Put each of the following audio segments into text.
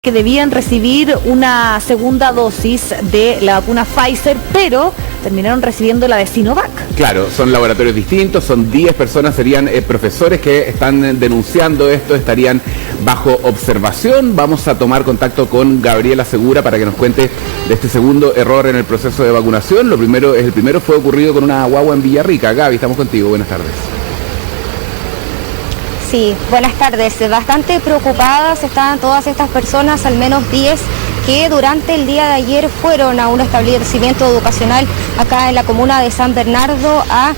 que debían recibir una segunda dosis de la vacuna Pfizer, pero terminaron recibiendo la de Sinovac. Claro, son laboratorios distintos, son 10 personas, serían profesores que están denunciando esto, estarían bajo observación. Vamos a tomar contacto con Gabriela Segura para que nos cuente de este segundo error en el proceso de vacunación. El primero fue ocurrido con una guagua en Villarrica. Gaby, estamos contigo, buenas tardes. Sí, buenas tardes. Bastante preocupadas estaban todas estas personas, al menos 10, que durante el día de ayer fueron a un establecimiento educacional acá en la comuna de San Bernardo a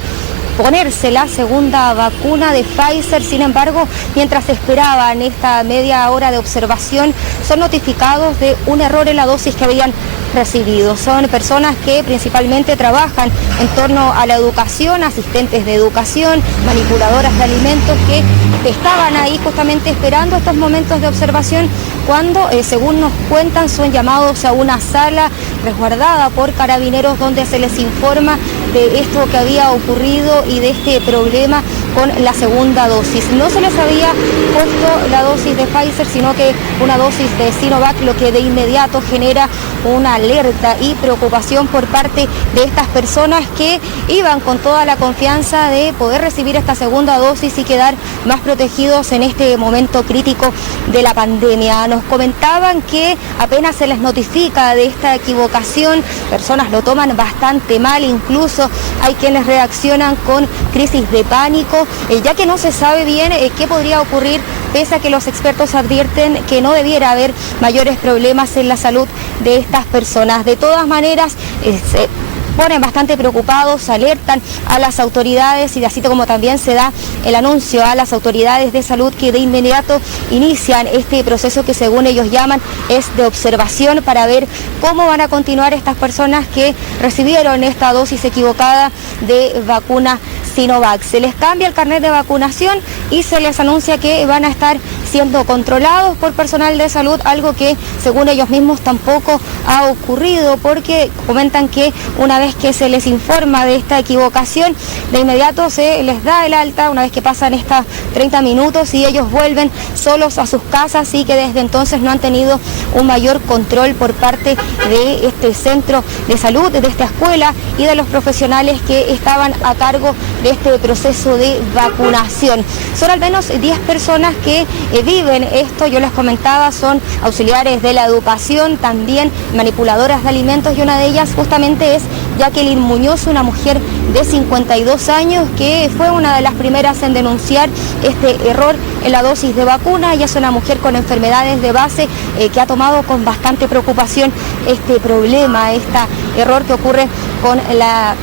ponerse la segunda vacuna de Pfizer. Sin embargo, mientras esperaban esta media hora de observación, son notificados de un error en la dosis que habían recibido. Son personas que principalmente trabajan en torno a la educación, asistentes de educación, manipuladoras de alimentos, que estaban ahí justamente esperando estos momentos de observación cuando, según nos cuentan, son llamados a una sala resguardada por carabineros donde se les informa de esto que había ocurrido y de este problema con la segunda dosis. No se les había puesto la dosis de Pfizer, sino que una dosis de Sinovac, lo que de inmediato genera una alerta y preocupación por parte de estas personas que iban con toda la confianza de poder recibir esta segunda dosis y quedar más protegidos en este momento crítico de la pandemia. Nos comentaban que apenas se les notifica de esta equivocación, personas lo toman bastante mal, incluso hay quienes reaccionan con crisis de pánico, ya que no se sabe bien qué podría ocurrir, pese a que los expertos advierten que no debiera haber mayores problemas en la salud de estas personas. De todas maneras, se ponen bastante preocupados, alertan a las autoridades y así como también se da el anuncio a las autoridades de salud que de inmediato inician este proceso que, según ellos llaman, es de observación para ver cómo van a continuar estas personas que recibieron esta dosis equivocada de vacuna Sinovac. Se les cambia el carnet de vacunación y se les anuncia que van a estar siendo controlados por personal de salud, algo que según ellos mismos tampoco ha ocurrido, porque comentan que una vez que se les informa de esta equivocación, de inmediato se les da el alta una vez que pasan estos 30 minutos y ellos vuelven solos a sus casas, y que desde entonces no han tenido un mayor control por parte de este centro de salud, de esta escuela y de los profesionales que estaban a cargo de este proceso de vacunación. Son al menos 10 personas que viven esto. Yo les comentaba, son auxiliares de la educación, también manipuladoras de alimentos, y una de ellas justamente es Jacqueline Muñoz, una mujer de 52 años que fue una de las primeras en denunciar este error en la dosis de vacuna. Ella es una mujer con enfermedades de base que ha tomado con bastante preocupación este problema, este error que ocurre con la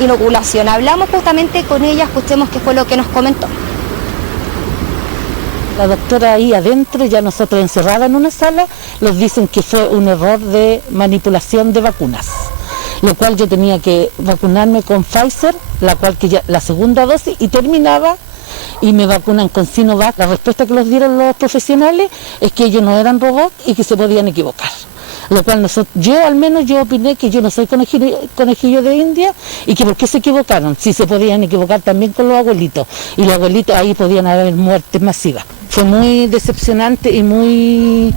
inoculación. Hablamos justamente con ella, escuchemos qué fue lo que nos comentó. La doctora ahí adentro, ya nosotros encerrados en una sala, nos dicen que fue un error de manipulación de vacunas, lo cual yo tenía que vacunarme con Pfizer, la cual que ya la segunda dosis, y terminaba, y me vacunan con Sinovac. La respuesta que nos dieron los profesionales es que ellos no eran robots y que se podían equivocar. Lo cual yo al menos opiné que yo no soy conejillo de India, y que por qué se equivocaron, si se podían equivocar también con los abuelitos, y los abuelitos ahí podían haber muertes masivas. Fue muy decepcionante y muy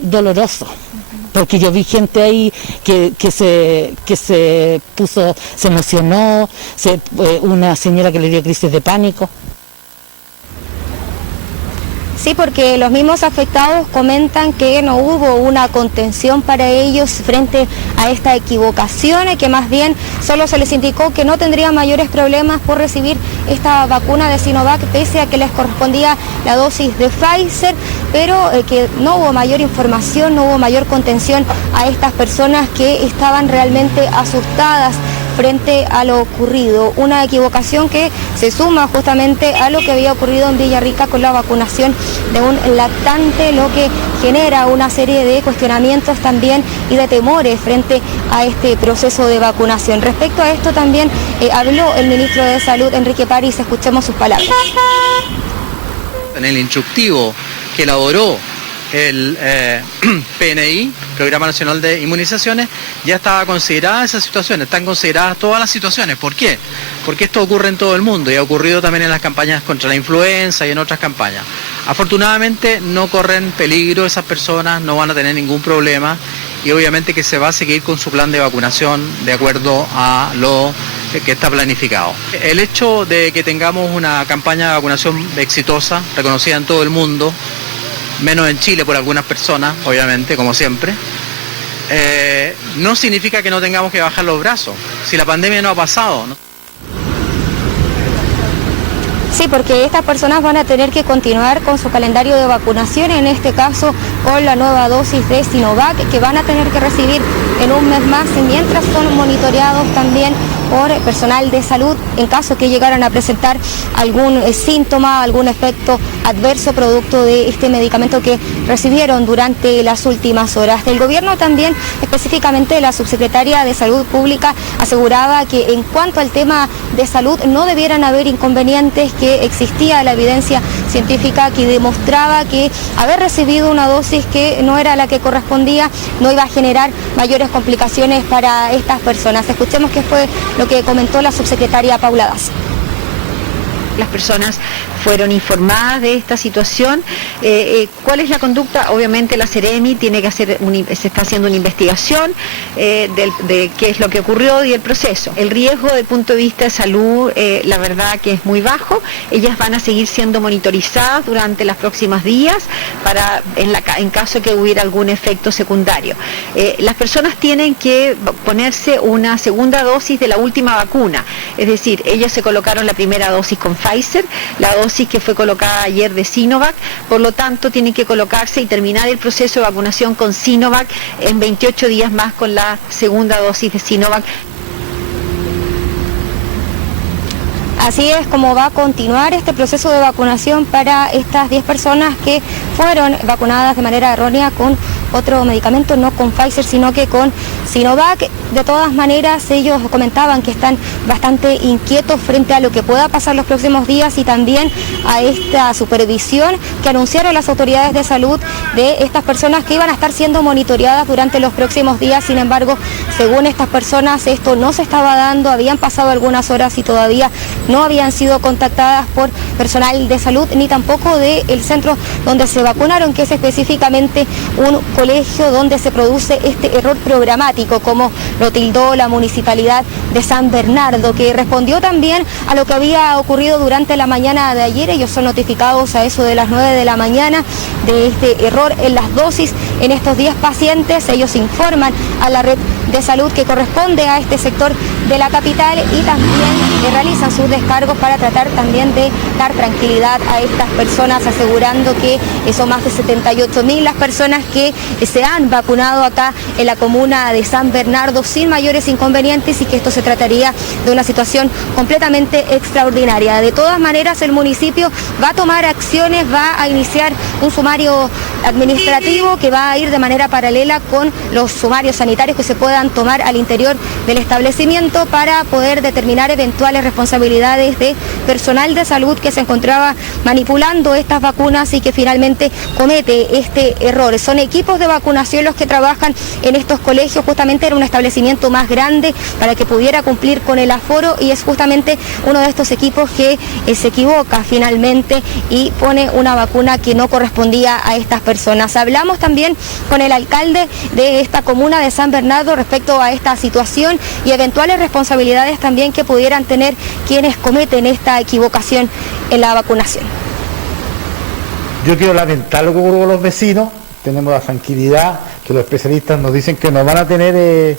doloroso, porque yo vi gente ahí que se puso, se emocionó, una señora que le dio crisis de pánico. Sí, porque los mismos afectados comentan que no hubo una contención para ellos frente a esta equivocación, y que más bien solo se les indicó que no tendrían mayores problemas por recibir esta vacuna de Sinovac, pese a que les correspondía la dosis de Pfizer, pero que no hubo mayor información, no hubo mayor contención a estas personas que estaban realmente asustadas frente a lo ocurrido. Una equivocación que se suma justamente a lo que había ocurrido en Villarrica con la vacunación de un lactante, lo que genera una serie de cuestionamientos también y de temores frente a este proceso de vacunación. Respecto a esto también habló el ministro de Salud, Enrique París. Escuchemos sus palabras. En el instructivo que elaboró el PNI, Programa Nacional de Inmunizaciones, ya estaba considerada esa situación, están consideradas todas las situaciones. ¿Por qué? Porque esto ocurre en todo el mundo y ha ocurrido también en las campañas contra la influenza y en otras campañas. Afortunadamente no corren peligro esas personas, no van a tener ningún problema y obviamente que se va a seguir con su plan de vacunación de acuerdo a lo que está planificado. El hecho de que tengamos una campaña de vacunación exitosa, reconocida en todo el mundo, menos en Chile por algunas personas, obviamente, como siempre, no significa que no tengamos que bajar los brazos. Si la pandemia no ha pasado, ¿no? Sí, porque estas personas van a tener que continuar con su calendario de vacunación, en este caso con la nueva dosis de Sinovac, que van a tener que recibir en un mes más, mientras son monitoreados también por personal de salud en caso que llegaran a presentar algún síntoma, algún efecto adverso producto de este medicamento que recibieron durante las últimas horas. El gobierno también, específicamente la subsecretaria de Salud Pública, aseguraba que en cuanto al tema de salud no debieran haber inconvenientes, que existía la evidencia científica que demostraba que haber recibido una dosis que no era la que correspondía no iba a generar mayores complicaciones para estas personas. Escuchemos qué fue lo que comentó la subsecretaria Paula Daza. Las personas fueron informadas de esta situación. ¿Cuál es la conducta? Obviamente la Seremi tiene que hacer, se está haciendo una investigación de qué es lo que ocurrió y el proceso. El riesgo desde el punto de vista de salud, la verdad que es muy bajo. Ellas van a seguir siendo monitorizadas durante los próximos días en caso que hubiera algún efecto secundario. Las personas tienen que ponerse una segunda dosis de la última vacuna, es decir, ellas se colocaron la primera dosis con Pfizer, la dosis que fue colocada ayer de Sinovac, por lo tanto tienen que colocarse y terminar el proceso de vacunación con Sinovac en 28 días más con la segunda dosis de Sinovac. Así es como va a continuar este proceso de vacunación para estas 10 personas que fueron vacunadas de manera errónea con otro medicamento, no con Pfizer, sino que con Sinovac. De todas maneras, ellos comentaban que están bastante inquietos frente a lo que pueda pasar los próximos días y también a esta supervisión que anunciaron las autoridades de salud de estas personas que iban a estar siendo monitoreadas durante los próximos días. Sin embargo, según estas personas, esto no se estaba dando, habían pasado algunas horas y todavía no habían sido contactadas por personal de salud, ni tampoco del centro donde se vacunaron, que es específicamente un colegio donde se produce este error programático, como lo tildó la municipalidad de San Bernardo, que respondió también a lo que había ocurrido durante la mañana de ayer. Ellos son notificados a eso de las 9 de la mañana de este error en las dosis en estos 10 pacientes. Ellos informan a la red de salud que corresponde a este sector de la capital y también realizan sus descargos para tratar también de dar tranquilidad a estas personas, asegurando que son más de 78.000 las personas que se han vacunado acá en la comuna de San Bernardo sin mayores inconvenientes y que esto se trataría de una situación completamente extraordinaria. De todas maneras, el municipio va a tomar acciones, va a iniciar un sumario administrativo que va a ir de manera paralela con los sumarios sanitarios que se puedan tomar al interior del establecimiento para poder determinar eventuales responsabilidades de personal de salud que se encontraba manipulando estas vacunas y que finalmente comete este error. Son equipos de vacunación los que trabajan en estos colegios, justamente era un establecimiento más grande para que pudiera cumplir con el aforo y es justamente uno de estos equipos que se equivoca finalmente y pone una vacuna que no correspondía a estas personas. Hablamos también con el alcalde de esta comuna de San Bernardo respecto a esta situación y eventuales responsabilidades también que pudieran tener quienes cometen esta equivocación en la vacunación. Yo quiero lamentar lo que ocurrió con los vecinos. Tenemos la tranquilidad que los especialistas nos dicen que no van a tener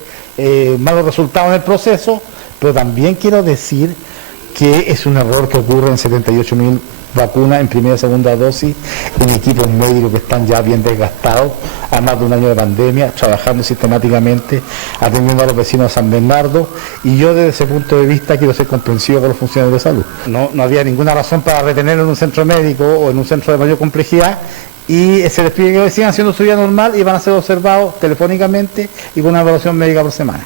malos resultados en el proceso, pero también quiero decir que es un error que ocurre en 78.000 vacunas en primera y segunda dosis en equipos médicos que están ya bien desgastados a más de un año de pandemia, trabajando sistemáticamente, atendiendo a los vecinos de San Bernardo, y yo desde ese punto de vista quiero ser comprensivo con los funcionarios de salud. No había ninguna razón para retenerlo en un centro médico o en un centro de mayor complejidad, y se les pide que sigan haciendo su vida normal y van a ser observados telefónicamente y con una evaluación médica por semana.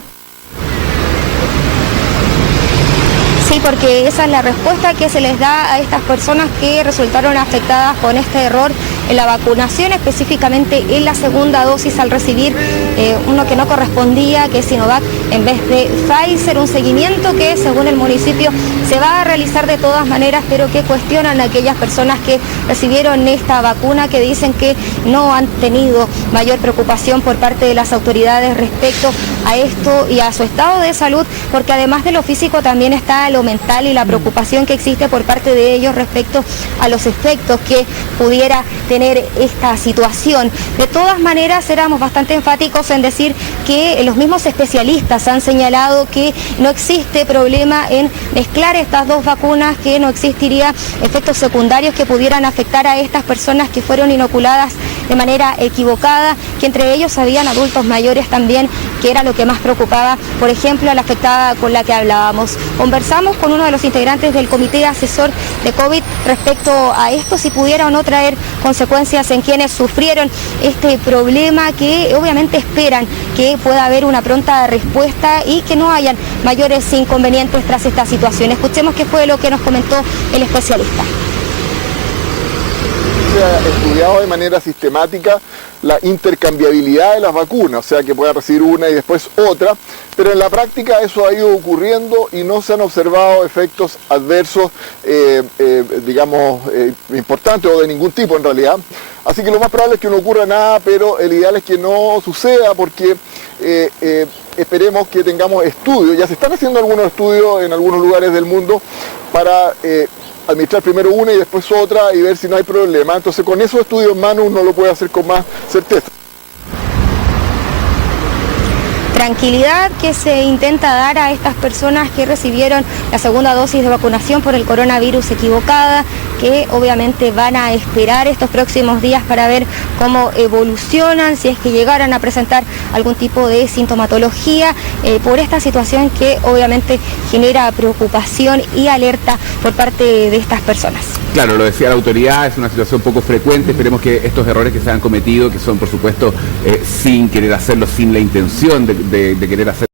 Sí, porque esa es la respuesta que se les da a estas personas que resultaron afectadas con este error en la vacunación, específicamente en la segunda dosis al recibir uno que no correspondía, que es Sinovac en vez de Pfizer, un seguimiento que según el municipio se va a realizar de todas maneras, pero que cuestionan a aquellas personas que recibieron esta vacuna, que dicen que no han tenido mayor preocupación por parte de las autoridades respecto a esto y a su estado de salud, porque además de lo físico también está lo mental y la preocupación que existe por parte de ellos respecto a los efectos que pudiera tener esta situación. De todas maneras, éramos bastante enfáticos en decir que los mismos especialistas han señalado que no existe problema en mezclar estas dos vacunas, que no existiría efectos secundarios que pudieran afectar a estas personas que fueron inoculadas de manera equivocada, que entre ellos habían adultos mayores también, que era lo que más preocupaba, por ejemplo, a la afectada con la que hablábamos. Conversamos con uno de los integrantes del Comité Asesor de COVID respecto a esto, si pudiera o no traer consecuencias en quienes sufrieron este problema, que obviamente esperan que pueda haber una pronta respuesta y que no hayan mayores inconvenientes tras esta situación. Escuchemos qué fue lo que nos comentó el especialista. Se ha estudiado de manera sistemática la intercambiabilidad de las vacunas, o sea que pueda recibir una y después otra, pero en la práctica eso ha ido ocurriendo y no se han observado efectos adversos, importantes o de ningún tipo en realidad. Así que lo más probable es que no ocurra nada, pero el ideal es que no suceda, porque esperemos que tengamos estudios. Ya se están haciendo algunos estudios en algunos lugares del mundo para administrar primero una y después otra y ver si no hay problema. Entonces, con esos estudios en mano uno lo puede hacer con más certeza. Tranquilidad que se intenta dar a estas personas que recibieron la segunda dosis de vacunación por el coronavirus equivocada, que obviamente van a esperar estos próximos días para ver cómo evolucionan, si es que llegaran a presentar algún tipo de sintomatología, por esta situación que obviamente genera preocupación y alerta por parte de estas personas. Claro, lo decía la autoridad, es una situación poco frecuente, esperemos que estos errores que se han cometido, que son por supuesto sin querer hacerlo, sin la intención de querer hacerlo,